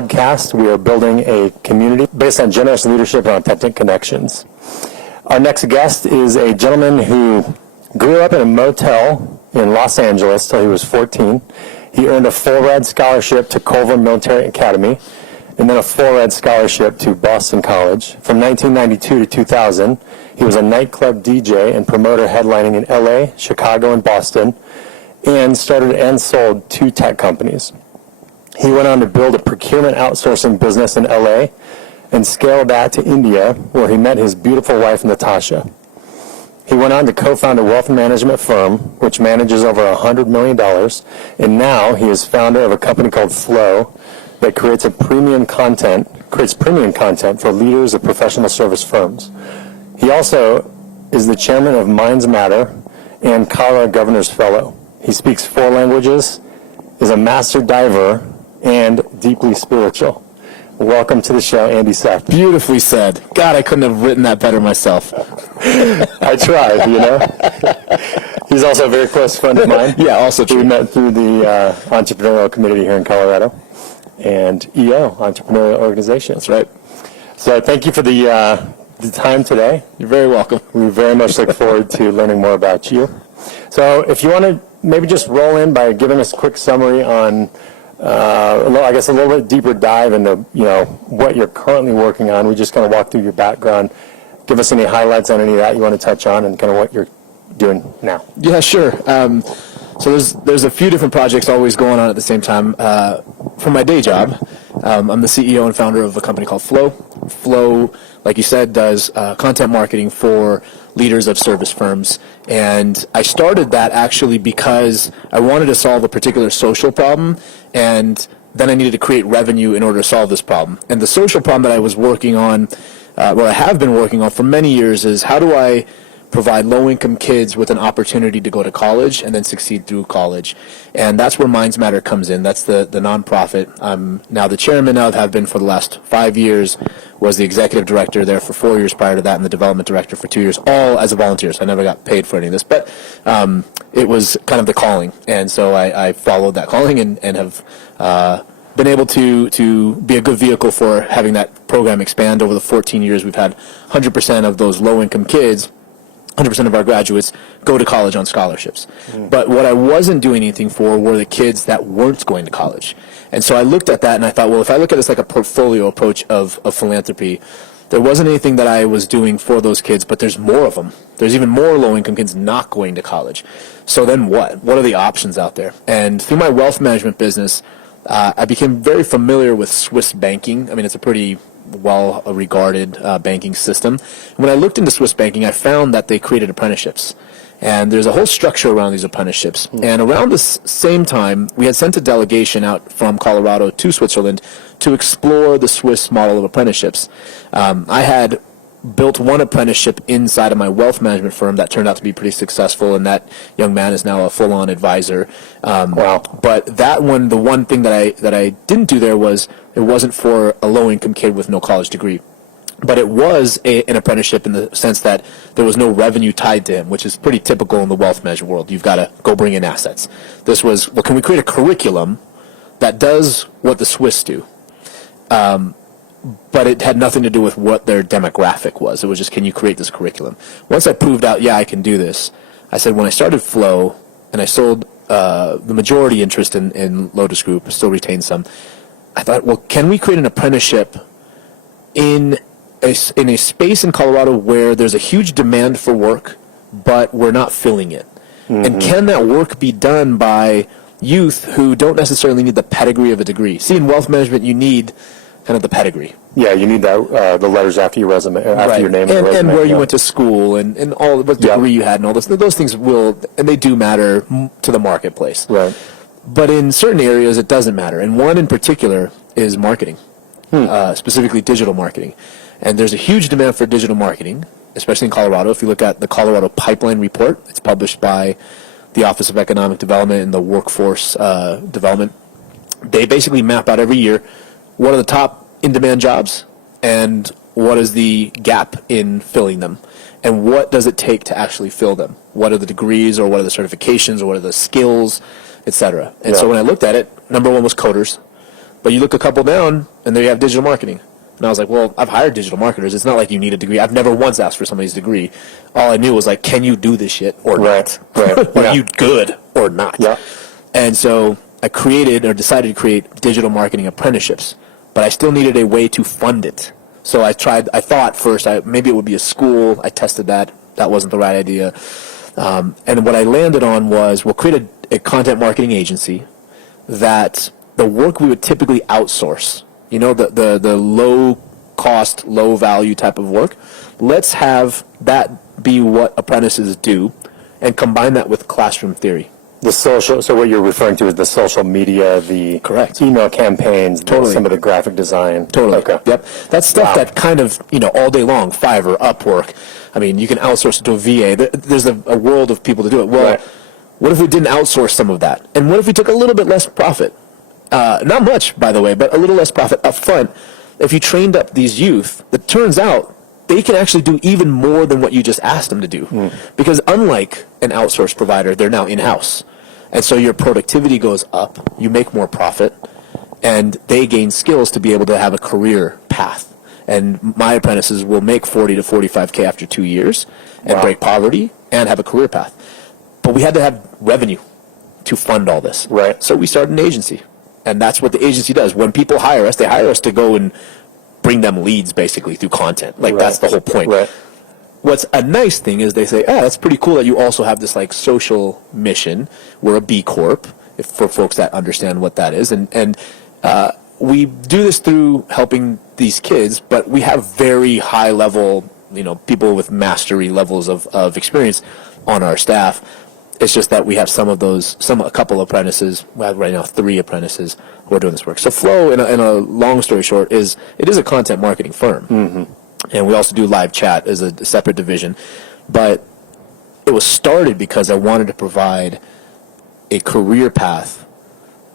podcast. We are building a community based on generous leadership and authentic connections. Our next guest is a gentleman who grew up in a motel in Los Angeles till he was 14. He earned a full-ride scholarship to Culver Military Academy, and then a full-ride scholarship to Boston College. From 1992 to 2000, he was a nightclub DJ and promoter headlining in LA, Chicago, and Boston, and started and sold 2 tech companies. He went on to build a procurement outsourcing business in LA and scaled that to India, where he met his beautiful wife, Natasha. He went on to co-found a wealth management firm, which manages over $100 million, and now he is founder of a company called Flow that creates premium content for leaders of professional service firms. He also is the chairman of Minds Matter and Colorado Governor's Fellow. He speaks 4 languages, is a master diver, and deeply spiritual. Welcome to the show, Andy Seth. Beautifully said. God, I couldn't have written that better myself. I tried, you know. He's also a very close friend of mine. Yeah, also true. We met through the entrepreneurial community here in Colorado and EO, Entrepreneurial Organization. That's right. So thank you for the time today. You're very welcome. We very much look forward to learning more about you. So if you want to maybe just roll in by giving us a quick summary on a little bit deeper dive into, what you're currently working on. We just kind of walk through your background. Give us any highlights on any of that you want to touch on and kind of what you're doing now. Yeah, sure. So there's a few different projects always going on at the same time. For my day job, I'm the CEO and founder of a company called Flow. Flow, like you said, does content marketing for leaders of service firms. And I started that actually because I wanted to solve a particular social problem, and then I needed to create revenue in order to solve this problem. And the social problem that I was working on, what I have been working on for many years, is how do I provide low-income kids with an opportunity to go to college and then succeed through college. And that's where Minds Matter comes in. That's the nonprofit I'm now the chairman of, have been for the last 5 years, was the executive director there for 4 years prior to that, and the development director for 2 years, all as a volunteer. So I never got paid for any of this. But it was kind of the calling. And so I followed that calling and have been able to be a good vehicle for having that program expand. Over the 14 years, we've had 100% of those low-income kids, 100% of our graduates, go to college on scholarships. But what I wasn't doing anything for were the kids that weren't going to college. And so I looked at that and I thought, well, if I look at this like a portfolio approach of philanthropy, there wasn't anything that I was doing for those kids, but there's more of them. There's even more low-income kids not going to college. So then what? What are the options out there? And through my wealth management business, I became very familiar with Swiss banking. I mean, it's a pretty well-regarded banking system. And when I looked into Swiss banking, I found that they created apprenticeships. And there's a whole structure around these apprenticeships. And around the same time, we had sent a delegation out from Colorado to Switzerland to explore the Swiss model of apprenticeships. I had built one apprenticeship inside of my wealth management firm that turned out to be pretty successful, and that young man is now a full-on advisor. Wow. But that one, the one thing that I didn't do there was it wasn't for a low-income kid with no college degree. But it was an apprenticeship in the sense that there was no revenue tied to him, which is pretty typical in the wealth management world. You've got to go bring in assets. This was, well, can we create a curriculum that does what the Swiss do? But it had nothing to do with what their demographic was. It was just, can you create this curriculum? Once I proved out, yeah, I can do this, I said, when I started Flow, and I sold the majority interest in Lotus Group, I still retain some, I thought, well, can we create an apprenticeship in a space in Colorado where there's a huge demand for work, but we're not filling it? Mm-hmm. And can that work be done by youth who don't necessarily need the pedigree of a degree? See, in wealth management, you need kind of the pedigree. Yeah, you need that the letters after your resume, after your name and resume, and where you went to school, and all what degree you had, and all this. Those things will, and they do matter to the marketplace. Right. But in certain areas, it doesn't matter. And one in particular is marketing, specifically digital marketing. And there's a huge demand for digital marketing, especially in Colorado. If you look at the Colorado Pipeline Report, it's published by the Office of Economic Development and the Workforce Development. They basically map out every year what are the top in-demand jobs and what is the gap in filling them, and what does it take to actually fill them. What are the degrees, or what are the certifications, or what are the skills, etc. And so when I looked at it, number one was coders. But you look a couple down, and there you have digital marketing. And I was like, well, I've hired digital marketers. It's not like you need a degree. I've never once asked for somebody's degree. All I knew was like, can you do this shit or not? Right. Are you good or not? Yeah. And so I decided to create digital marketing apprenticeships, but I still needed a way to fund it. So I thought first, maybe it would be a school. I tested that. That wasn't the right idea. And what I landed on was, we'll create a content marketing agency that the work we would typically outsource, the low cost, low value type of work, let's have that be what apprentices do and combine that with classroom theory. So what you're referring to is the social media, the Correct. email campaigns, Totally. some of the graphic design. Totally. Okay. Yep. That's stuff that kind of, all day long, Fiverr, Upwork. I mean, you can outsource it to a VA. There's a world of people to do it. Well, Right. What if we didn't outsource some of that? And what if we took a little bit less profit? Not much, by the way, but a little less profit up front. If you trained up these youth, it turns out they can actually do even more than what you just asked them to do. Because unlike an outsourced provider, they're now in-house. And so your productivity goes up, you make more profit, and they gain skills to be able to have a career path. And my apprentices will make 40 to 45K after 2 years and break poverty and have a career path. But we had to have revenue to fund all this. Right. So we started an agency. And that's what the agency does. When people hire us, they hire us to go and bring them leads, basically, through content. That's the whole point. Right. What's a nice thing is they say, that's pretty cool that you also have this social mission. We're a B Corp, for folks that understand what that is. And we do this through helping these kids, but we have very high level, people with mastery levels of experience on our staff. It's just that we have a couple apprentices. We have right now 3 apprentices who are doing this work. So Flow, in a long story short, is a content marketing firm. Mm-hmm. And we also do live chat as a separate division. But it was started because I wanted to provide a career path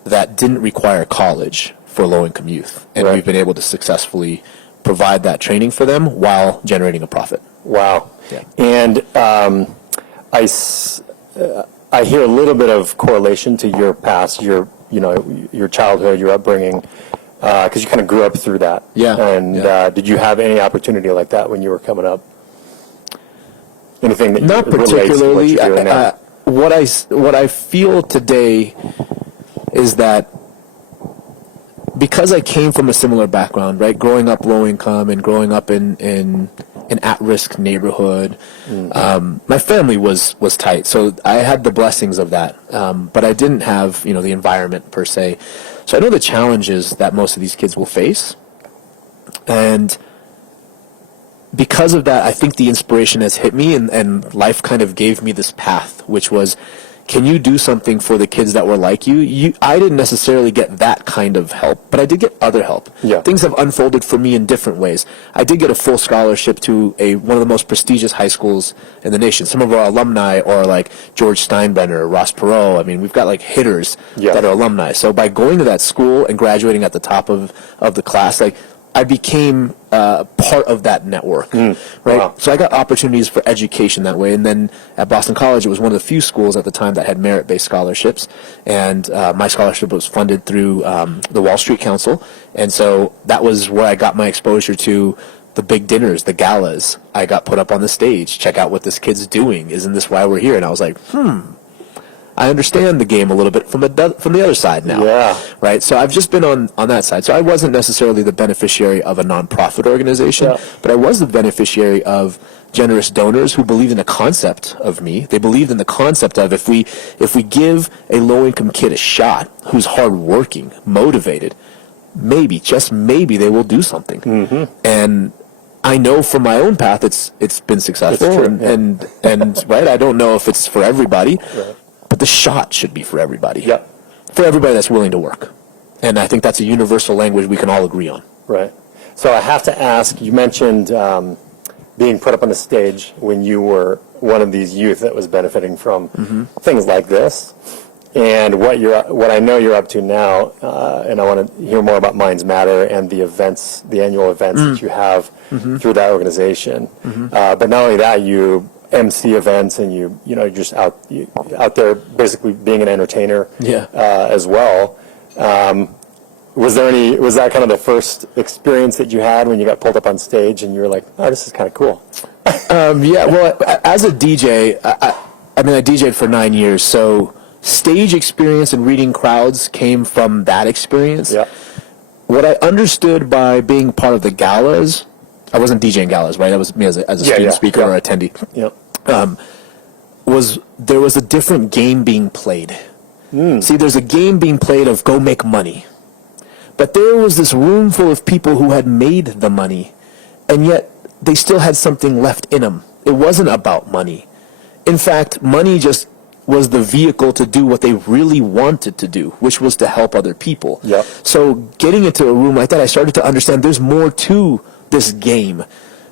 that didn't require college for low-income youth. And we've been able to successfully provide that training for them while generating a profit. Wow. Yeah. And I hear a little bit of correlation to your past, your childhood, your upbringing, because you kind of grew up through that. Yeah. And did you have any opportunity like that when you were coming up? Anything that Not relates to what particularly. you're doing now? What I feel today is that because I came from a similar background, right, growing up low income and growing up in an at-risk neighborhood, my family was tight, so I had the blessings of that, but I didn't have the environment per se. So I know the challenges that most of these kids will face, and because of that, I think the inspiration has hit me, and life kind of gave me this path, which was, can you do something for the kids that were like you? I didn't necessarily get that kind of help, but I did get other help. Yeah. Things have unfolded for me in different ways. I did get a full scholarship to one of the most prestigious high schools in the nation. Some of our alumni are like George Steinbrenner, Ross Perot. I mean, we've got hitters that are alumni. So by going to that school and graduating at the top of the class, I became part of that network, right? Wow. So I got opportunities for education that way. And then at Boston College, it was one of the few schools at the time that had merit-based scholarships. And my scholarship was funded through the Wall Street Council. And so that was where I got my exposure to the big dinners, the galas. I got put up on the stage. Check out what this kid's doing. Isn't this why we're here? And I was like, I understand the game a little bit from the other side now. Yeah. Right? So I've just been on that side. So I wasn't necessarily the beneficiary of a nonprofit organization, but I was the beneficiary of generous donors who believed in the concept of me. They believed in the concept of if we give a low-income kid a shot who's hardworking, motivated, maybe, just maybe, they will do something. Mm-hmm. And I know from my own path it's been successful. It's true, and right, I don't know if it's for everybody. Right. But the shot should be for everybody. Yep. For everybody that's willing to work. And I think that's a universal language we can all agree on. Right. So I have to ask, you mentioned being put up on the stage when you were one of these youth that was benefiting from things like this. And what I know you're up to now, and I want to hear more about Minds Matter and the annual events that you have through that organization. But not only that, you MC events, and you're just out there basically being an entertainer as well. Was that kind of the first experience that you had when you got pulled up on stage and you were like, oh, this is kind of cool? Yeah, well, as a DJ, I mean, I DJ'd for 9 years, so stage experience and reading crowds came from that experience. Yeah. What I understood by being part of the galas, I wasn't DJing galas, right? That was me as a student speaker or attendee. Yep. Was there was a different game being played. See, there's a game being played of go make money. But there was this room full of people who had made the money, and yet they still had something left in them. It wasn't about money. In fact, money just was the vehicle to do what they really wanted to do, which was to help other people. Yep. So getting into a room like that, I started to understand there's more to this game.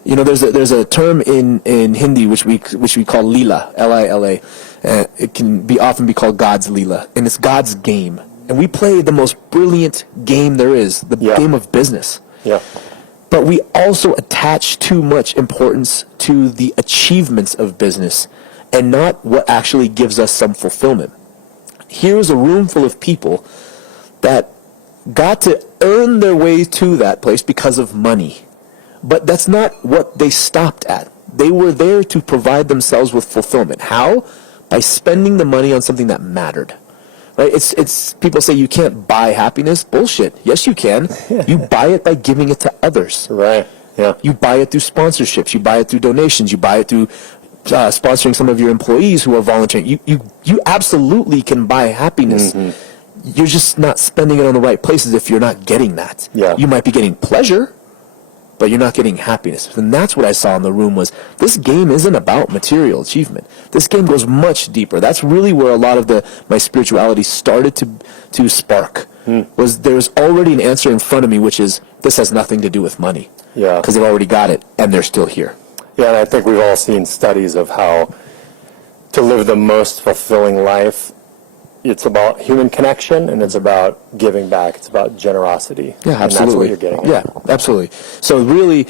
You know, there's a term in Hindi which we call Leela, Lila. It can often be called God's Leela, and it's God's game. And we play the most brilliant game there is, the game of business. Yeah. But we also attach too much importance to the achievements of business and not what actually gives us some fulfillment. Here's a room full of people that got to earn their way to that place because of money. But that's not what they stopped at. They were there to provide themselves with fulfillment. How? By spending the money on something that mattered. Right? It's people say you can't buy happiness. Bullshit. Yes, you can. You buy it by giving it to others. Right. Yeah. You buy it through sponsorships. You buy it through donations. You buy it through sponsoring some of your employees who are volunteering. You absolutely can buy happiness. Mm-hmm. You're just not spending it on the right places if you're not getting that. Yeah. You might be getting pleasure, but you're not getting happiness. And that's what I saw in the room was this game isn't about material achievement. This game goes much deeper. That's really where a lot of my spirituality started to spark. Was there was already an answer in front of me, which is this has nothing to do with money. Yeah. Because they've already got it, and they're still here. Yeah, and I think we've all seen studies of how to live the most fulfilling life, it's about human connection, and it's about giving back. It's about generosity. Yeah, absolutely. And that's what you're getting at. Yeah, absolutely. So really,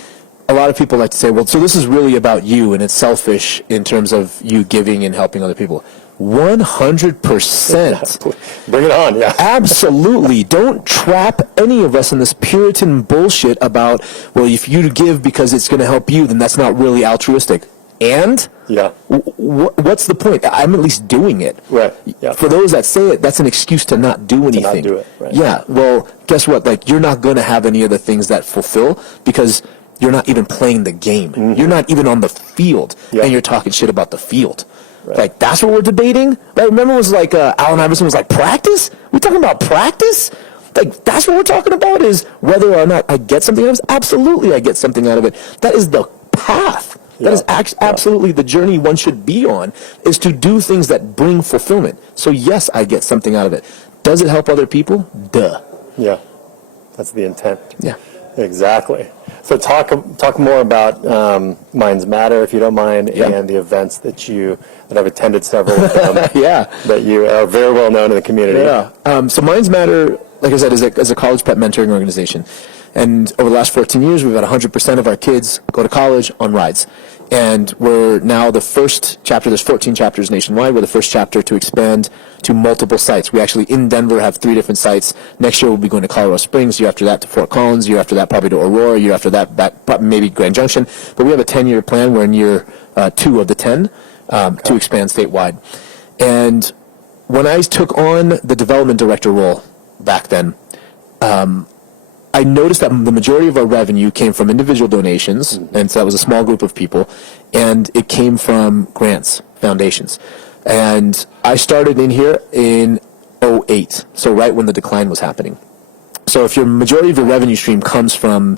a lot of people like to say, well, so this is really about you, and it's selfish in terms of you giving and helping other people. 100%. Bring it on, yeah. Absolutely. Don't trap any of us in this Puritan bullshit about, well, if you give because it's going to help you, then that's not really altruistic. And? Yeah. What's the point? I'm at least doing it. Right. Yeah. For those that say it, that's an excuse to not do anything. To not do it. Right. Yeah. Well, guess what? Like, you're not going to have any of the things that fulfill because you're not even playing the game. Mm-hmm. You're not even on the field, and you're talking shit about the field. Right. Like, that's what we're debating? Right? Remember it was like Allen Iverson was like, practice? We're talking about practice? Like, that's what we're talking about is whether or not I get something out of it. Absolutely I get something out of it. That is the path. That is absolutely the journey one should be on, is to do things that bring fulfillment. So yes, I get something out of it. Does it help other people? Duh. Yeah. That's the intent. Yeah. Exactly. So talk more about Minds Matter, if you don't mind, and the events that I've attended several of them. That you are very well known in the community. Yeah. So Minds Matter, like I said, is a college prep mentoring organization. And over the last 14 years, we've had 100% of our kids go to college on rides. And we're now the first chapter, there's 14 chapters nationwide, we're the first chapter to expand to multiple sites. We actually, in Denver, have 3 different sites. Next year, we'll be going to Colorado Springs, year after that to Fort Collins, year after that probably to Aurora, year after that back maybe Grand Junction. But we have a 10-year plan. We're in year 2 of the 10 to expand statewide. And when I took on the development director role back then, I noticed that the majority of our revenue came from individual donations, and so that was a small group of people, and it came from grants, foundations. And I started in here in 2008, so right when the decline was happening. So if your majority of your revenue stream comes from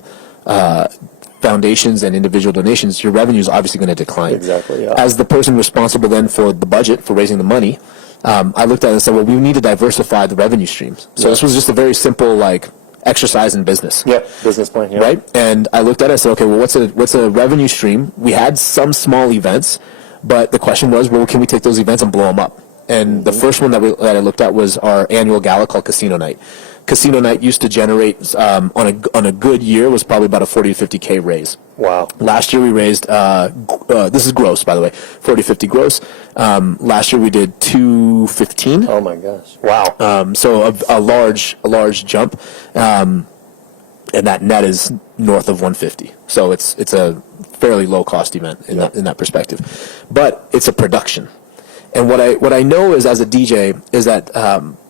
foundations and individual donations, your revenue is obviously going to decline. Exactly, yeah. As the person responsible then for the budget, for raising the money, I looked at it and said, well, we need to diversify the revenue streams. So this was just a very simple, exercise in business. Yeah, business plan, yeah. Right? And I looked at it and said, okay, well, what's a revenue stream? We had some small events, but the question was, well, can we take those events and blow them up? And the first one that I looked at was our annual gala called Casino Night. Casino night used to generate on a good year was probably about a 40 to 50K raise. Wow. Last year we raised, this is gross, by the way, 40, 50 gross. Last year we did 215. Oh my gosh. Wow. So a large jump. And that net is north of 150. So it's a fairly low cost event in that perspective. But it's a production. And what I know is, as a DJ, is that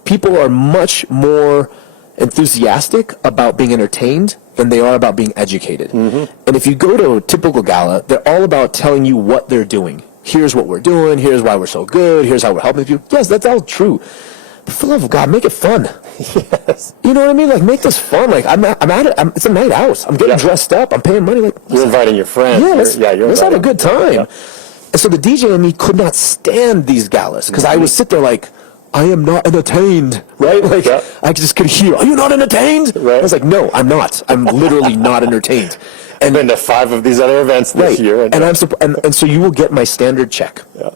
people are much more enthusiastic about being entertained than they are about being educated. And if you go to a typical gala, they're all about telling you what they're doing. Here's what we're doing. Here's why we're so good. Here's how we're helping you. Yes, that's all true. But for the love of God, make it fun. Yes. You know what I mean? Like, make this fun. Like, I'm at it. It's a night out. I'm getting dressed up. I'm paying money. Like, You're inviting your friends. Let's have a good time. Yeah. And so the DJ and me could not stand these galas because I would sit there like, I am not entertained, right? Like, I just could hear, are you not entertained? Right. I was like, no, I'm not. I'm literally not entertained. And been to 5 of these other events this year. And so you will get my standard check. Yeah.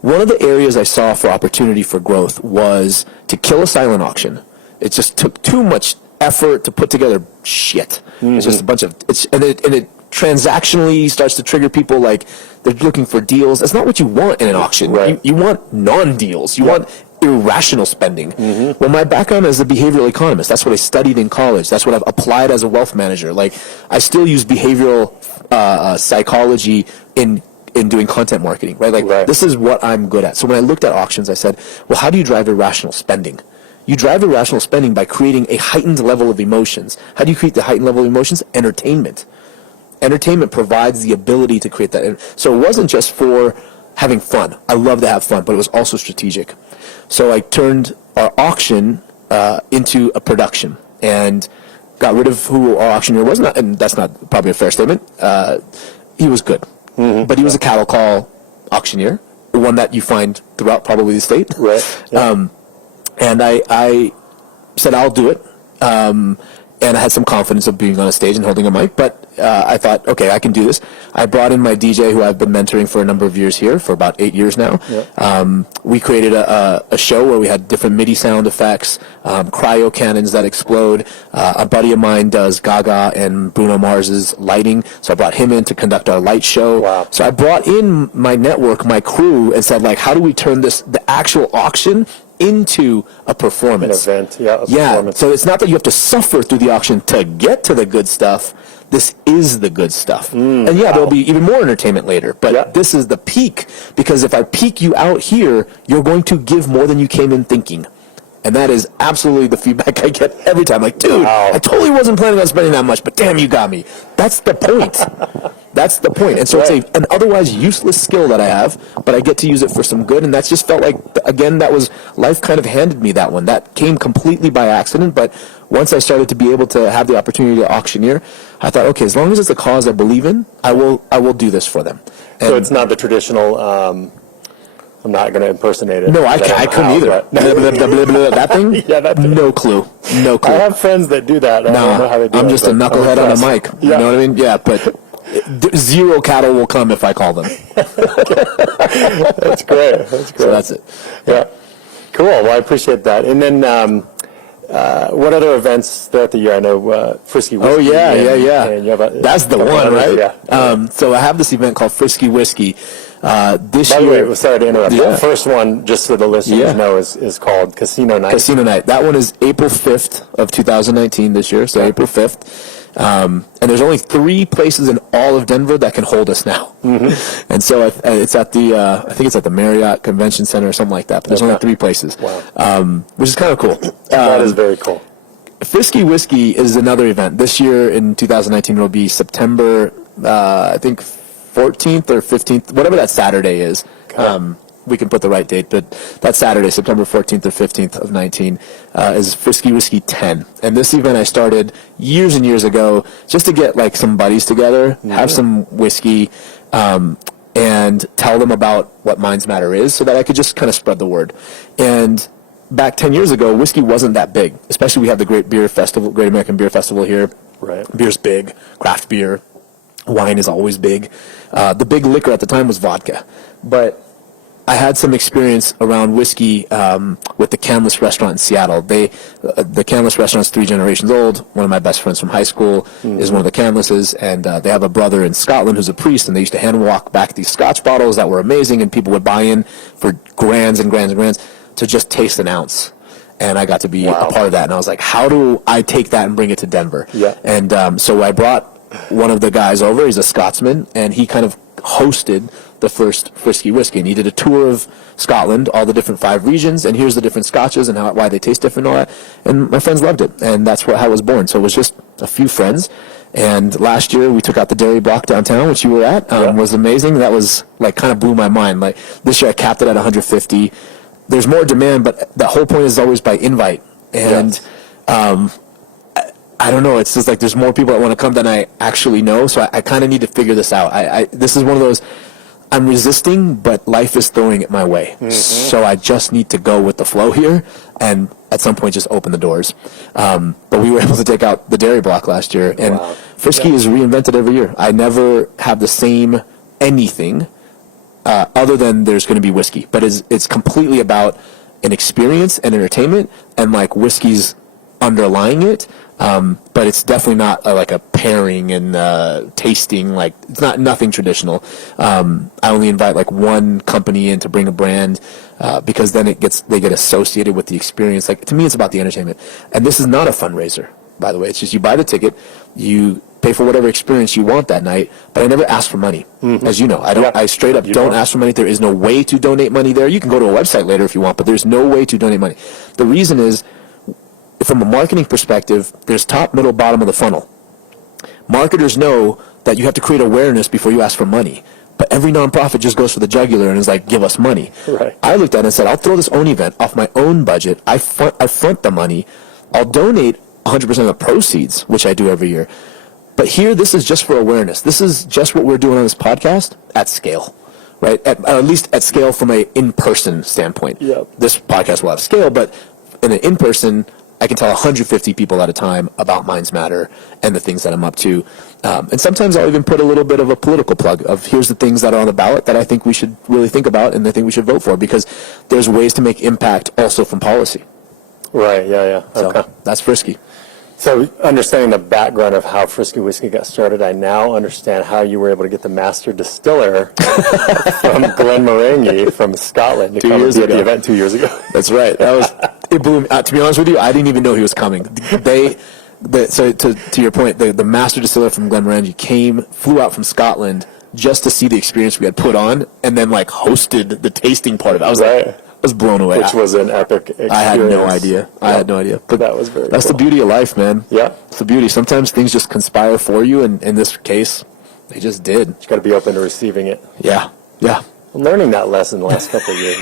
One of the areas I saw for opportunity for growth was to kill a silent auction. It just took too much effort to put together shit. It's just a bunch of, and it transactionally starts to trigger people like they're looking for deals. That's not what you want in an auction. Right. You want non-deals. You want irrational spending. Well, my background is a behavioral economist. That's what I studied in college. That's what I've applied as a wealth manager. Like, I still use behavioral psychology in doing content marketing, right? Like, this is what I'm good at. So when I looked at auctions, I said, well, how do you drive irrational spending? You drive irrational spending by creating a heightened level of emotions. How do you create the heightened level of emotions? Entertainment. Entertainment provides the ability to create that. So it wasn't just for having fun. I love to have fun, but it was also strategic. So I turned our auction into a production and got rid of who our auctioneer was. Not, and that's not probably a fair statement. He was good, but he was a cattle call auctioneer, one that you find throughout probably the state. Right. Yeah. And I said, I'll do it. And I had some confidence of being on a stage and holding a mic, but I thought, okay, I can do this. I brought in my DJ, who I've been mentoring for a number of years here, for about 8 years now. We created a show where we had different MIDI sound effects, cryo cannons that explode. A buddy of mine does Gaga and Bruno Mars's lighting, so I brought him in to conduct our light show. Wow. So I brought in my network, my crew, and said, like, how do we turn the actual auction into a performance? An event, performance. So it's not that you have to suffer through the auction to get to the good stuff. This is the good stuff. And there'll be even more entertainment later, but this is the peak, because if I peak you out here, you're going to give more than you came in thinking. And that is absolutely the feedback I get every time. Like, dude, I totally wasn't planning on spending that much, but damn, you got me. That's the point. That's the point. And so it's an otherwise useless skill that I have, but I get to use it for some good. And that's just felt like, again, that was, life kind of handed me that one. That came completely by accident. But once I started to be able to have the opportunity to auctioneer, I thought, okay, as long as it's a cause I believe in, I will do this for them. And so it's not the traditional, I'm not going to impersonate it. No, I couldn't either. That thing? Yeah, that thing. No clue. No clue. I have friends that do that. I don't know how they do I'm just a knucklehead on a mic. You know what I mean? Yeah, but zero cattle will come if I call them. That's great. That's great. So that's it. Yeah. Cool. Well, I appreciate that. And then what other events throughout the year? I know Frisky Whiskey. Oh, yeah. And you have That's the one, right? Yeah. So I have this event called Frisky Whiskey. This By the year, way, sorry to interrupt. Yeah. The first one, just so the listeners know, is called Casino Night. Casino Night. That one is April 5th of 2019 this year, so April 5th. And there's only 3 places in all of Denver that can hold us now. And so it's at the, I think it's at the Marriott Convention Center or something like that, but there's only 3 places. Wow. Which is kind of cool. That is very cool. Frisky Whiskey is another event. This year in 2019 will be September, I think 14th or 15th, whatever that Saturday is. We can put the right date, but that Saturday, September 14th or 15th of 19, is Frisky Whiskey 10. And this event I started years and years ago just to get like some buddies together, have some whiskey, and tell them about what Minds Matter is so that I could just kind of spread the word. And back 10 years ago, whiskey wasn't that big, especially we have the Great Beer Festival, Great American Beer Festival here. Right. Beer's big, craft beer. Wine is always big. The big liquor at the time was vodka. But I had some experience around whiskey with the Canlis restaurant in Seattle. The Canlis restaurant's 3 generations old. One of my best friends from high school is one of the Canlises, and they have a brother in Scotland who's a priest, and they used to hand walk back these Scotch bottles that were amazing, and people would buy in for grands and grands and grands to just taste an ounce. And I got to be a part of that, and I was like, how do I take that and bring it to Denver? Yeah. And so I brought one of the guys over. He's a Scotsman, and he kind of hosted the first Frisky Whiskey, and he did a tour of Scotland, all the different 5 regions, and here's the different scotches and why they taste different and all that. And my friends loved it, and that's how it was born. So it was just a few friends. And last year we took out the dairy block downtown, which you were at. Was amazing. That was like kind of blew my mind. Like this year I capped it at 150. There's more demand, but the whole point is always by invite. And I don't know. It's just like there's more people that want to come than I actually know. So I kind of need to figure this out. This is one of those, I'm resisting, but life is throwing it my way. Mm-hmm. So I just need to go with the flow here and at some point just open the doors. But we were able to take out the dairy block last year. And Frisky is reinvented every year. I never have the same anything other than there's going to be whiskey. But it's completely about an experience and entertainment, and like whiskey's underlying it. But it's definitely not like a pairing and tasting. Like it's nothing traditional. I only invite like one company in to bring a brand because then they get associated with the experience. Like to me, it's about the entertainment. And this is not a fundraiser, by the way. It's just you buy the ticket, you pay for whatever experience you want that night. But I never ask for money, as you know. I straight up don't ask for money. There is no way to donate money there. You can go to a website later if you want, but there's no way to donate money. The reason is, from a marketing perspective, there's top, middle, bottom of the funnel. Marketers know that you have to create awareness before you ask for money. But every nonprofit just goes for the jugular and is like, give us money. Right. I looked at it and said, I'll throw this own event off my own budget. I front the money. I'll donate 100% of the proceeds, which I do every year. But here, this is just for awareness. This is just what we're doing on this podcast at scale. Right? At least at scale from an in-person standpoint. Yep. This podcast will have scale, but in an in-person, I can tell 150 people at a time about Minds Matter and the things that I'm up to. And sometimes I'll even put a little bit of a political plug of here's the things that are on the ballot that I think we should really think about and I think we should vote for, because there's ways to make impact also from policy. Right, yeah. Okay. So that's Frisky. So understanding the background of how Frisky Whiskey got started, I now understand how you were able to get the master distiller from Glenmorangie from Scotland to come and be at the event 2 years ago. That's right. It blew me. To be honest with you, I didn't even know he was coming. So to your point, the master distiller from Glenmorangie flew out from Scotland just to see the experience we had put on, and then like hosted the tasting part of it. I was blown away. Which was an epic experience. I had no idea. But that was very that's cool. the beauty of life, man. Yeah. It's the beauty. Sometimes things just conspire for you, and in this case, they just did. You got to be open to receiving it. Yeah. I'm learning that lesson the last couple of years.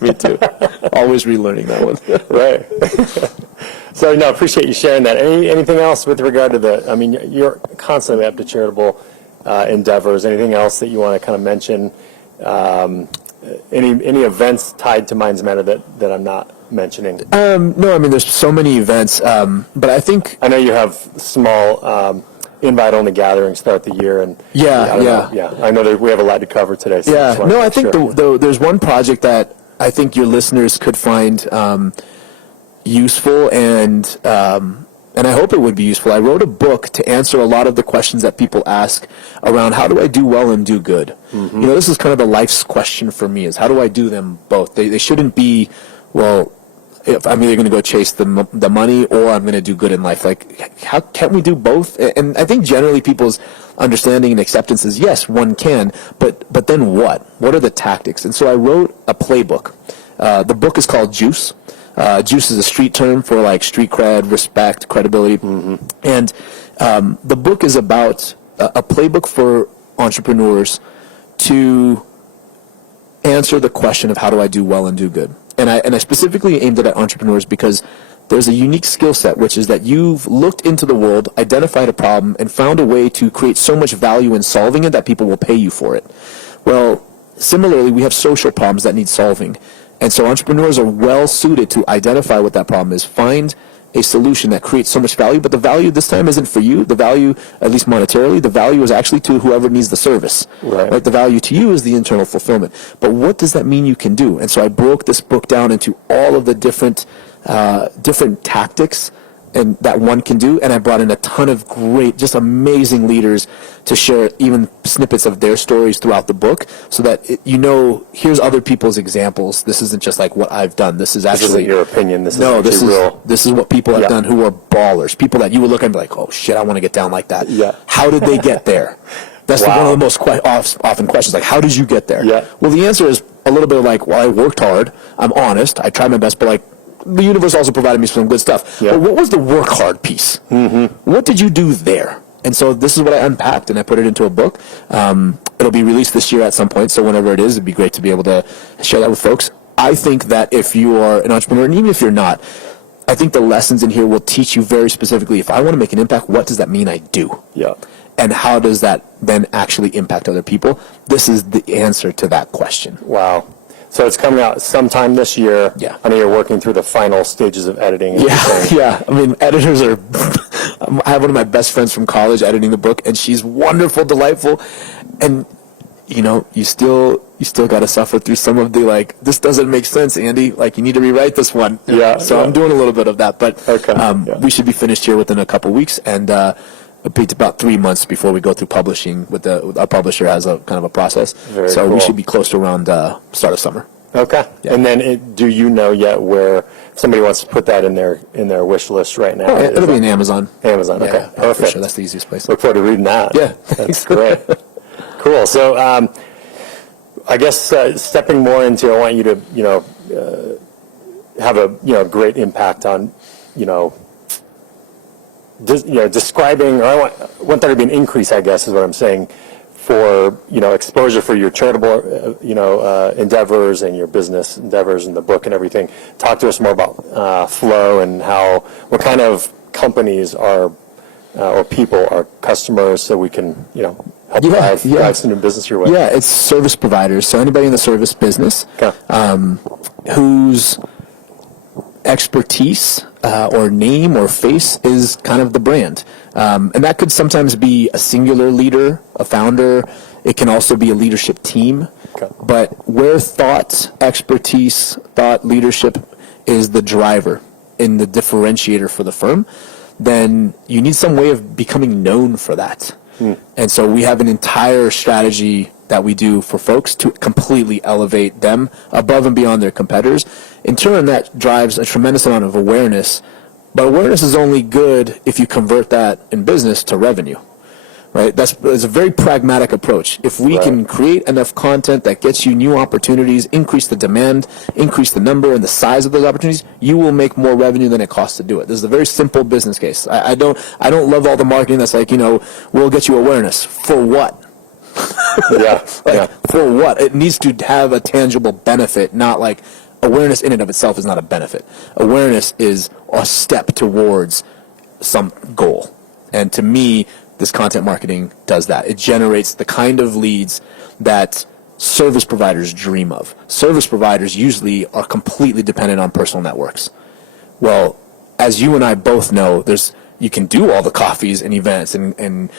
Me too. Always relearning that one. Right. So, no, appreciate you sharing that. Anything else with regard to you're constantly up to charitable endeavors. Anything else that you want to kind of mention? Any events tied to Minds Matter that I'm not mentioning? No, there's so many events, but I think... I know you have small invite-only gatherings throughout the year, and I know that we have a lot to cover today. So I think there's one project that I think your listeners could find useful, and I hope it would be useful. I wrote a book to answer a lot of the questions that people ask around how do I do well and do good. Mm-hmm. This is kind of the life's question for me, is how do I do them both? They shouldn't be, well, if I'm either going to go chase the money or I'm going to do good in life. Like, how can't we do both? And I think generally people's understanding and acceptance is, yes, one can, but then what? What are the tactics? And so I wrote a playbook. The book is called Juice. Juice is a street term for like street cred, respect, credibility. Mm-hmm. And the book is about a playbook for entrepreneurs to answer the question of how do I do well and do good. And I specifically aimed it at entrepreneurs because there's a unique skill set, which is that you've looked into the world, identified a problem, and found a way to create so much value in solving it that people will pay you for it. Well, similarly, we have social problems that need solving. And so entrepreneurs are well suited to identify what that problem is, find a solution that creates so much value, but the value this time isn't for you. The value, at least monetarily, the value is actually to whoever needs the service. Right. The value to you is the internal fulfillment. But what does that mean you can do? And so I broke this book down into all of the different tactics and that one can do, and I brought in a ton of great, just amazing leaders to share even snippets of their stories throughout the book, so that here's other people's examples. This isn't just like what I've done. This is actually, this isn't your opinion. This is real. This is what people have done who are ballers. People that you would look at and be like, oh shit, I want to get down like that. Yeah. How did they get there? That's one of the most often questions. Like, how did you get there? Yeah. Well, the answer is a little bit of like, well, I worked hard. I'm honest. I tried my best, but like, the universe also provided me some good stuff. Yeah. But what was the work hard piece? Mm-hmm. What did you do there? And so this is what I unpacked, and I put it into a book. It'll be released this year at some point, so whenever it is, it'd be great to be able to share that with folks. I think that if you are an entrepreneur, and even if you're not, I think the lessons in here will teach you very specifically, if I want to make an impact, what does that mean I do? Yeah. And how does that then actually impact other people? This is the answer to that question. Wow. So it's coming out sometime this year. Yeah. I know you're working through the final stages of editing. Yeah. I mean, editors are... I have one of my best friends from college editing the book, and she's wonderful, delightful. And, you still got to suffer through some of the, like, this doesn't make sense, Andy. Like, you need to rewrite this one. Yeah. So I'm doing a little bit of that. But we should be finished here within a couple weeks. And it'll be about 3 months before we go through publishing. Our publisher has a kind of a process. Very so cool. we should be close to around start of summer. Okay. Yeah. And then do you know yet where somebody wants to put that in their wish list right now? It'll be in Amazon. Amazon, okay. Yeah, Perfect. for sure. That's the easiest place. Look forward to reading that. Yeah. That's great. Cool. So I guess stepping more into, I want you to, have a great impact on, describing, or I want there to be an increase, I guess, is what I'm saying, for exposure for your charitable endeavors and your business endeavors in the book and everything. Talk to us more about Flow and what kind of companies are or people are customers, so we can help drive some new business your way. Yeah, it's service providers. So anybody in the service business whose expertise or name or face is kind of the brand. And that could sometimes be a singular leader, a founder. It can also be a leadership team. Okay. But where thought, expertise, thought leadership is the driver and the differentiator for the firm, then you need some way of becoming known for that. And so we have an entire strategy that we do for folks to completely elevate them above and beyond their competitors. In turn, that drives a tremendous amount of awareness. But awareness is only good if you convert that in business to revenue, right? That's a very pragmatic approach. If we can create enough content that gets you new opportunities, increase the demand, increase the number and the size of those opportunities, you will make more revenue than it costs to do it. This is a very simple business case. I don't love all the marketing that's like, we'll get you awareness. For what? For what? It needs to have a tangible benefit, not like awareness in and of itself is not a benefit. Awareness is a step towards some goal. And to me, this content marketing does that. It generates the kind of leads that service providers dream of. Service providers usually are completely dependent on personal networks. Well, as you and I both know, you can do all the coffees and events and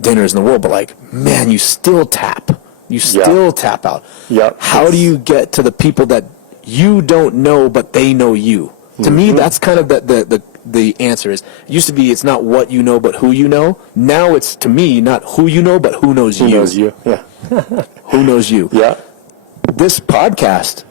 dinners in the world, but man, you still tap. You still tap out. Yep. How do you get to the people that you don't know, but they know you? To me, that's kind of the answer is. It used to be it's not what you know, but who you know. Now it's, to me, not who you know, but who knows you. Who knows you, yeah. Who knows you. Yeah. This podcast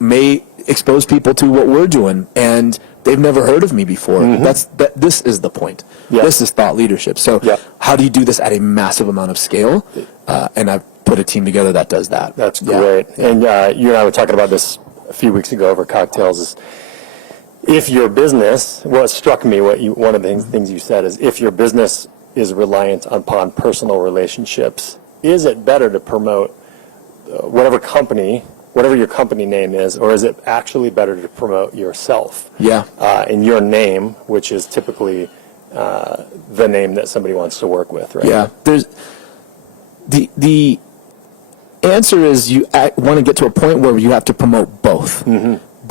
may expose people to what we're doing, and they've never heard of me before. This is the point. Yeah. This is thought leadership. So how do you do this at a massive amount of scale? And I've put a team together that does that. That's great. And you and I were talking about this a few weeks ago over cocktails. Is if your business, what struck me, one of the things you said is, if your business is reliant upon personal relationships, is it better to promote whatever your company name is, or is it actually better to promote yourself? Yeah. In your name, which is typically the name that somebody wants to work with, right? Yeah. There's the answer is you want to get to a point where you have to promote both.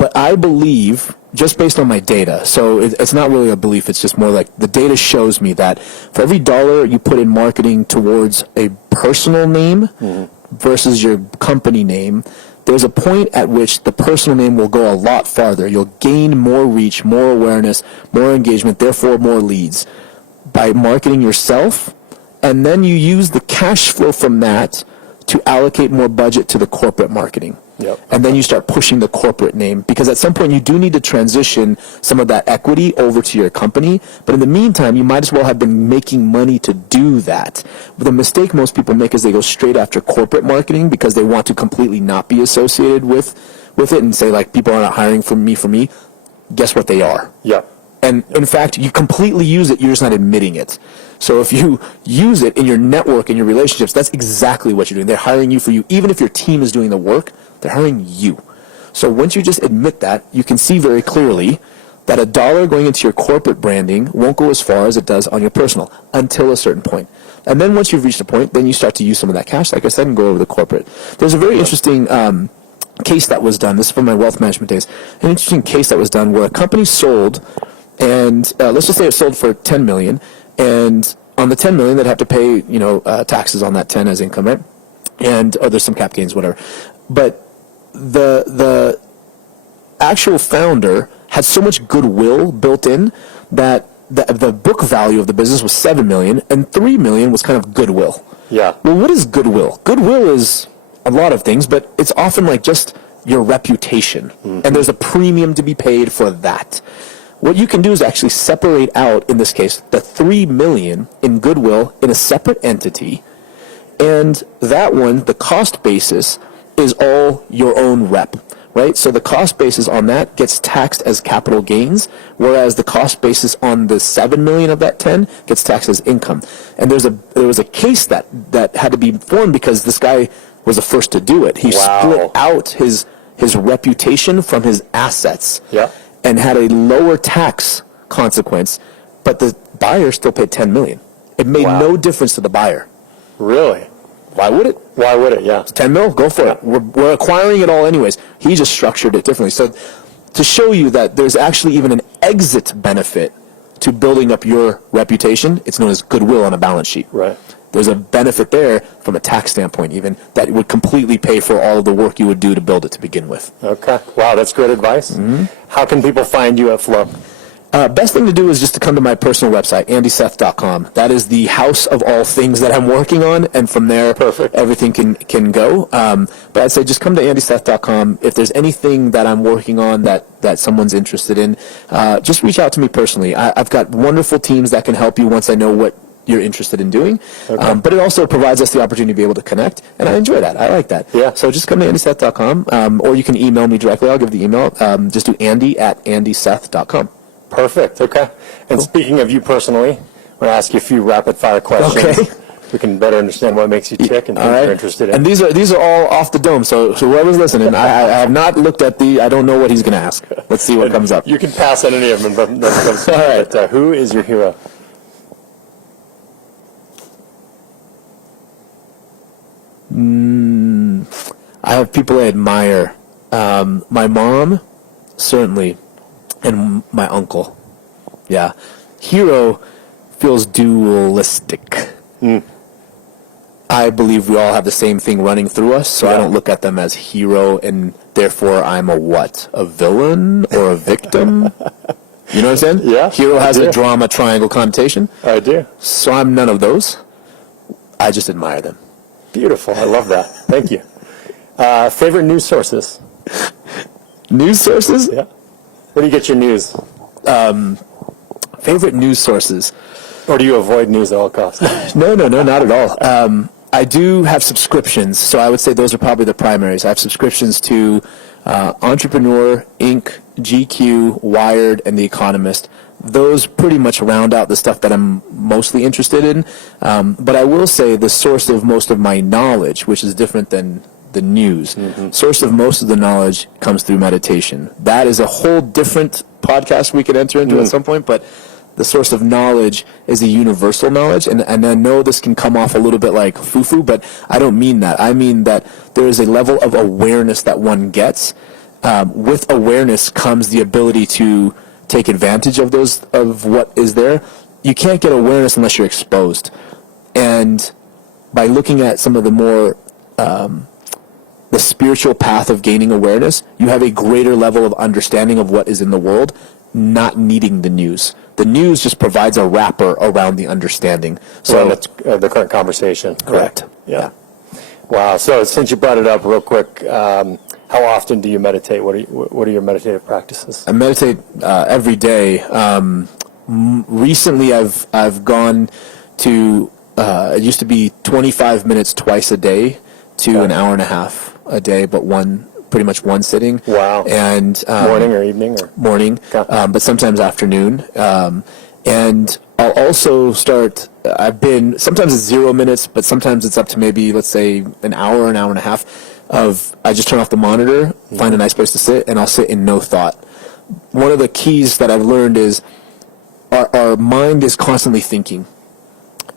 But I believe, just based on my data, so it's not really a belief, it's just more like the data shows me that for every dollar you put in marketing towards a personal name versus your company name, there's a point at which the personal name will go a lot farther. You'll gain more reach, more awareness, more engagement, therefore more leads by marketing yourself, and then you use the cash flow from that to allocate more budget to the corporate marketing. Yep. And then you start pushing the corporate name, because at some point you do need to transition some of that equity over to your company. But in the meantime, you might as well have been making money to do that. But the mistake most people make is they go straight after corporate marketing because they want to completely not be associated with it and say, like, people are not hiring for me. Guess what, they are. Yep. And in fact, you completely use it, you're just not admitting it. So if you use it in your network, in your relationships, that's exactly what you're doing. They're hiring you for you. Even if your team is doing the work, they're hiring you. So once you just admit that, you can see very clearly that a dollar going into your corporate branding won't go as far as it does on your personal until a certain point. And then once you've reached a point, then you start to use some of that cash, like I said, and go over the corporate. There's a very interesting case that was done. This is from my wealth management days. An interesting case that was done where a company sold, and let's just say it sold for $10 million, and on the $10 million, they'd have to pay, taxes on that 10 as income, right? And there's some cap gains, whatever. But the actual founder had so much goodwill built in that the book value of the business was $7 million, and $3 million was kind of goodwill. Yeah. Well, what is goodwill? Goodwill is a lot of things, but it's often like just your reputation, and there's a premium to be paid for that. What you can do is actually separate out, in this case, the $3 million in goodwill in a separate entity, and that one, the cost basis, is all your own rep, right? So the cost basis on that gets taxed as capital gains, whereas the cost basis on the $7 million of that 10 gets taxed as income. And there was a case that had to be formed because this guy was the first to do it. He split out his reputation from his assets. Yeah. And had a lower tax consequence, but the buyer still paid $10 million. It made no difference to the buyer. Really? Why would it? Why would it? Yeah. It's $10 million, go for it. We're acquiring it all anyways. He just structured it differently. So to show you that there's actually even an exit benefit to building up your reputation, it's known as goodwill on a balance sheet. Right. There's a benefit there from a tax standpoint even that would completely pay for all of the work you would do to build it to begin with. Okay. Wow, that's great advice. How can people find you at Flow? Best thing to do is just to come to my personal website, andyseth.com. That is the house of all things that I'm working on, and from there, everything can go. But I'd say just come to andyseth.com. If there's anything that I'm working on that someone's interested in, just reach out to me personally. I've got wonderful teams that can help you once I know what you're interested in doing. But it also provides us the opportunity to be able to connect, and I enjoy that. I like that. Yeah. So just come to andyseth.com, or you can email me directly. I'll give the email. Just do andy@andyseth.com. Perfect. Okay. And speaking of you personally, I'm going to ask you a few rapid-fire questions. Okay. We can better understand what makes you tick and things you're interested in. And these are all off the dome, so whoever's listening, I have not looked at I don't know what he's going to ask. Let's see what comes up. You can pass on any of them. But all right. But, who is your hero? I have people I admire. My mom, certainly, and my uncle. Yeah. Hero feels dualistic. I believe we all have the same thing running through us, so I don't look at them as hero, and therefore I'm a what? A villain or a victim? You know what I'm saying? Yeah. Hero has a drama triangle connotation. I do. So I'm none of those. I just admire them. Beautiful. I love that. Thank you. Favorite news sources? News sources? Yeah. Where do you get your news? Favorite news sources? Or do you avoid news at all costs? No, not at all. I do have subscriptions, so I would say those are probably the primaries. I have subscriptions to Entrepreneur, Inc., GQ, Wired, and The Economist. Those pretty much round out the stuff that I'm mostly interested in. But I will say the source of most of my knowledge, which is different than the news, source of most of the knowledge comes through meditation. That is a whole different podcast we could enter into at some point, but the source of knowledge is a universal knowledge, and I know this can come off a little bit like foo-foo, but I don't mean that. I mean that there is a level of awareness that one gets with awareness comes the ability to take advantage of what is there. You can't get awareness unless you're exposed. And by looking at some of the more the spiritual path of gaining awareness, you have a greater level of understanding of what is in the world, not needing the news. The news just provides a wrapper around the understanding. So that's the current conversation. Correct. Yeah. Wow. So since you brought it up real quick, how often do you meditate? What are your meditative practices? I meditate every day. Recently, I've gone to it used to be 25 minutes twice a day to an hour and a half a day, but pretty much one sitting. Wow. And morning or evening? Or? Morning, but sometimes afternoon. And I'll also start, sometimes it's 0 minutes, but sometimes it's up to maybe, let's say, an hour and a half I just turn off the monitor, find a nice place to sit, and I'll sit in no thought. One of the keys that I've learned is our mind is constantly thinking.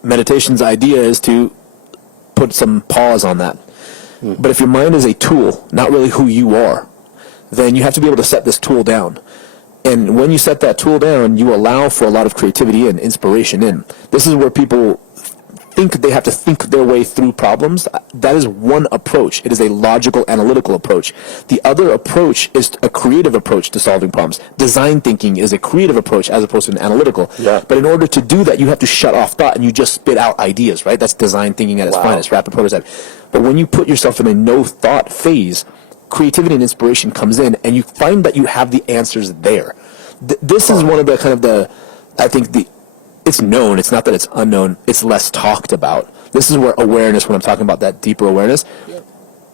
Meditation's idea is to put some pause on that. But if your mind is a tool, not really who you are, then you have to be able to set this tool down. And when you set that tool down, you allow for a lot of creativity and inspiration in. This is where people think they have to think their way through problems. That is one approach. It is a logical, analytical approach. The other approach is a creative approach to solving problems. Design thinking is a creative approach as opposed to an analytical. Yeah. But in order to do that, you have to shut off thought and you just spit out ideas, right? That's design thinking at its finest, rapid prototype. But when you put yourself in a no-thought phase, creativity and inspiration comes in, and you find that you have the answers there. This is one of the it's known. It's not that it's unknown. It's less talked about. This is where awareness, when I'm talking about that deeper awareness,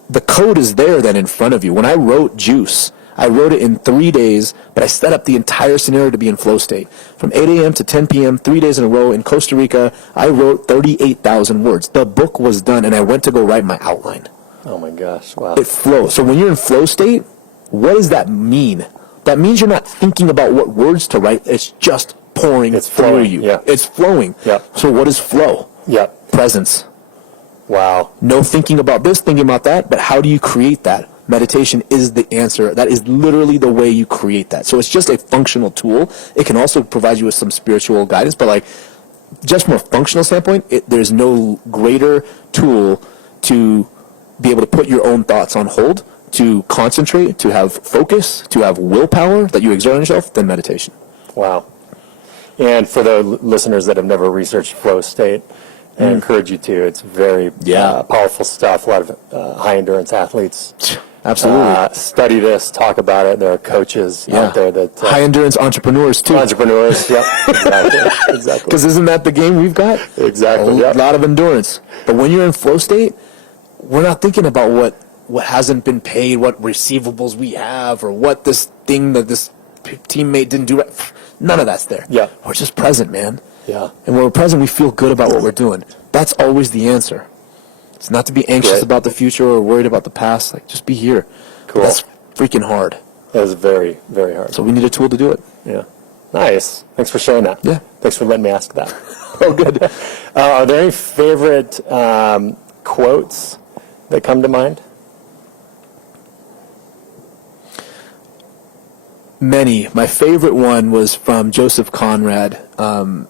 the code is there then in front of you. When I wrote Juice, I wrote it in 3 days, but I set up the entire scenario to be in flow state. From 8 a.m. to 10 p.m., 3 days in a row in Costa Rica, I wrote 38,000 words. The book was done, and I went to go write my outline. Oh my gosh, wow. It flows. So when you're in flow state, what does that mean? That means you're not thinking about what words to write. It's just pouring through you. Yeah. It's flowing. Yeah. So what is flow? Yeah. Presence. Wow. No thinking about this, thinking about that, but how do you create that? Meditation is the answer. That is literally the way you create that. So it's just a functional tool. It can also provide you with some spiritual guidance, but just from a functional standpoint, there's no greater tool to be able to put your own thoughts on hold, to concentrate, to have focus, to have willpower that you exert on yourself than meditation. Wow. And for the listeners that have never researched flow state, I encourage you to. It's very powerful stuff. A lot of high-endurance athletes Absolutely study this, talk about it. There are coaches out there that... high-endurance entrepreneurs, too. Entrepreneurs, yep. Exactly. Because isn't that the game we've got? Exactly, A lot of endurance. But when you're in flow state, we're not thinking about what hasn't been paid, what receivables we have, or what this thing that this teammate didn't do right. None of that's there. Yeah. We're just present, man. Yeah. And when we're present, we feel good about what we're doing. That's always the answer. It's not to be anxious about the future or worried about the past. Just be here. Cool. But that's freaking hard. That is very, very hard. So we need a tool to do it. Yeah. Nice. Thanks for sharing that. Yeah. Thanks for letting me ask that. Oh, good. Are there any favorite quotes that come to mind? Many. My favorite one was from Joseph Conrad, and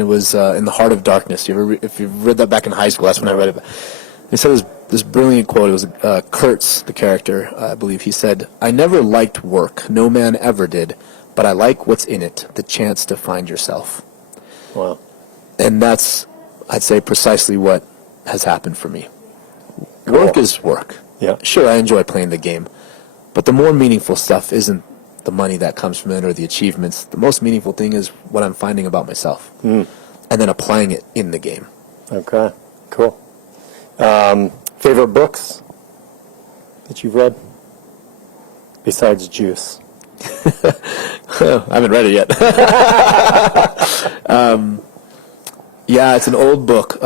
it was In the Heart of Darkness. If you read that back in high school, that's when I read it. He said this brilliant quote. It was Kurtz, the character, I believe. He said, "I never liked work. No man ever did. But I like what's in it, the chance to find yourself." Wow. And that's, I'd say, precisely what has happened for me. Cool. Work is work. Yeah. Sure, I enjoy playing the game. But the more meaningful stuff isn't the money that comes from it or the achievements. The most meaningful thing is what I'm finding about myself. And then applying it in the game. Okay. Cool. Favorite books that you've read? Besides Juice. I haven't read it yet. It's an old book,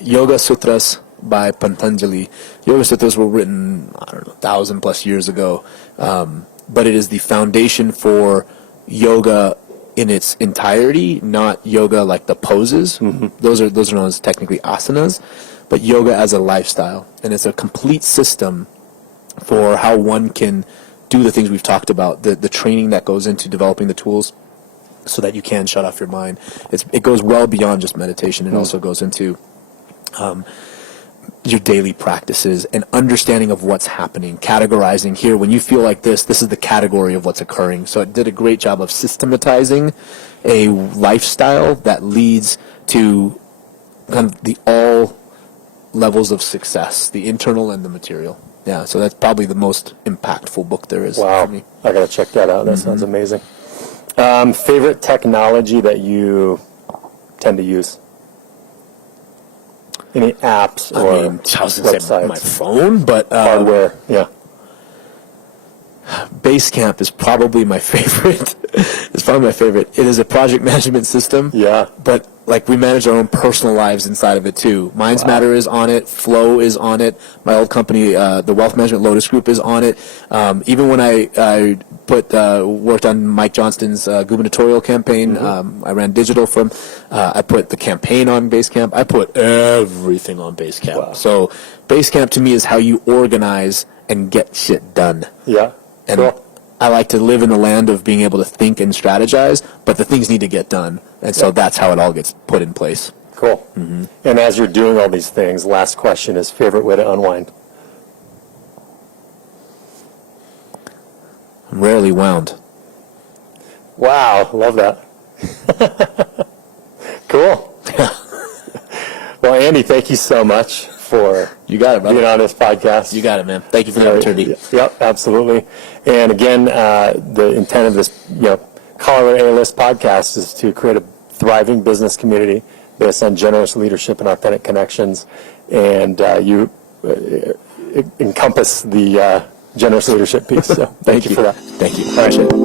Yoga Sutras by Patanjali. Yoga Sutras were written, 1,000+ years ago, but it is the foundation for yoga in its entirety, not yoga like the poses. Those are known as technically asanas, but yoga as a lifestyle, and it's a complete system for how one can do the things we've talked about, the training that goes into developing the tools so that you can shut off your mind. It goes well beyond just meditation. It also goes into your daily practices and understanding of what's happening, categorizing here. When you feel like this is the category of what's occurring. So it did a great job of systematizing a lifestyle that leads to kind of the all levels of success, the internal and the material. Yeah, so that's probably the most impactful book there is for me. I got to check that out. That sounds amazing. Favorite technology that you tend to use? Any apps or I was gonna say websites? my phone, but Hardware, yeah. Basecamp is probably my favorite. It's probably my favorite. It is a project management system. Yeah. But like we manage our own personal lives inside of it too. Minds Matter is on it. Flow is on it. My old company, the Wealth Management Lotus Group, is on it. Even when I worked on Mike Johnston's gubernatorial campaign, I ran digital from. I put the campaign on Basecamp. I put everything on Basecamp. Wow. So Basecamp to me is how you organize and get shit done. Yeah. And Cool. I like to live in the land of being able to think and strategize, but the things need to get done. And so that's how it all gets put in place. Cool. And as you're doing all these things, last question is favorite way to unwind? I'm rarely wound. Wow. Love that. Cool. Well, Andy, thank you so much for You got it, brother. being on this podcast. You got it, man. Thank you for the opportunity. Yep, absolutely. And again, the intent of this, Colorado A-List podcast is to create a thriving business community based on generous leadership and authentic connections. And you encompass the generous leadership piece. So thank you for that. Thank you. All right. Appreciate it.